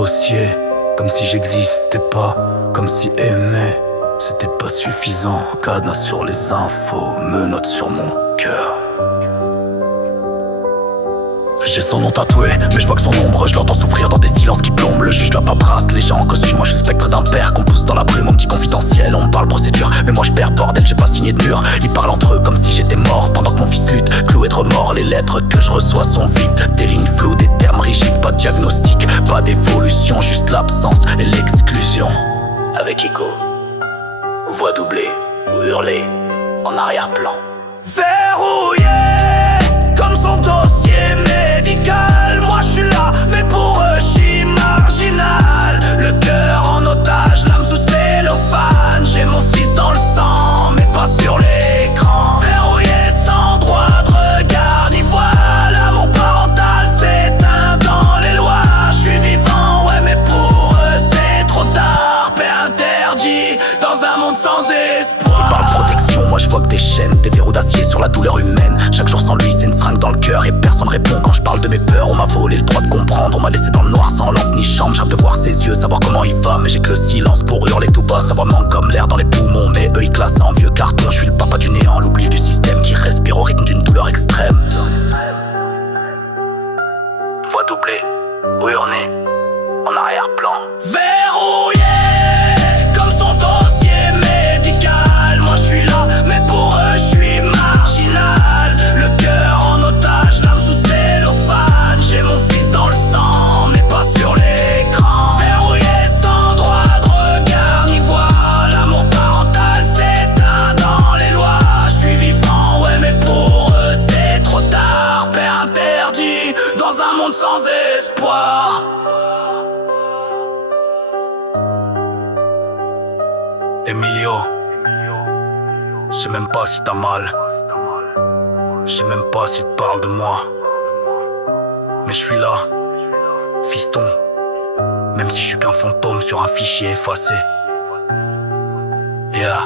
dossier, comme si j'existais pas, comme si aimer c'était pas suffisant. Cadenas sur les infos, menottes sur mon cœur. J'ai son nom tatoué, mais je vois que son ombre, je l'entends souffrir dans des silences qui plombent. Le juge, la paperasse, les gens en costume, moi je suis le spectre d'un père qu'on pousse dans la brume, mon petit confidentiel. On me parle procédure, mais moi je perds bordel, j'ai pas signé de mur. Ils parlent entre eux comme si j'étais mort, pendant que mon fils lutte, cloué de remords. Les lettres que je reçois sont vides, des lignes floues, des termes rigides. Pas de diagnostic, pas d'évolution, juste l'absence et l'exclusion. Avec Ico, voix doublée ou hurlée en arrière-plan. Verrouillé comme son dossier médical. Moi je suis là, mais pour eux je suis marginal. Le cœur en otage, l'âme sous cellophane. J'ai mon fils dans le sang, mais pas sur l'écran. Verrouillé sans droit de regard ni voix. L'amour parental s'éteint dans les lois. Je suis vivant, ouais, mais pour eux c'est trop tard. Paix interdit dans un monde sans espoir. Ils parlent protection, moi je vois que des chaînes, des verrous d'acier sur la douleur humaine. Chaque jour sans lui c'est une seringue dans le cœur et personne répond quand je parle de mes peurs. On m'a volé le droit de comprendre, on m'a laissé dans le noir sans lampe ni chambre. J'ai hâte de voir ses yeux, savoir comment il va, mais j'ai que le silence pour hurler tout bas. Sa voix manque comme l'air dans les poumons, mais eux ils classent en vieux carton. Je suis le papa du néant, l'oubli du système qui respire au rythme d'une douleur extrême. Voix doublée ou hurnée en arrière-plan. Verrouillé comme son dossier médical. Moi je suis là, mais pour eux je suis marginal. Le cœur en otage, l'âme sous cellophane. J'ai mon fils dans le sang, mais pas sur l'écran. Verrouillé sans droit de regard ni voix. L'amour parental s'éteint dans les lois. Je suis vivant, ouais, mais pour eux c'est trop tard. Paix interdit dans un monde sans espoir. Emilio, je sais même pas si t'as mal. Je sais même pas si tu parles de moi. Mais je suis là, fiston. Même si je suis qu'un fantôme sur un fichier effacé. Yeah.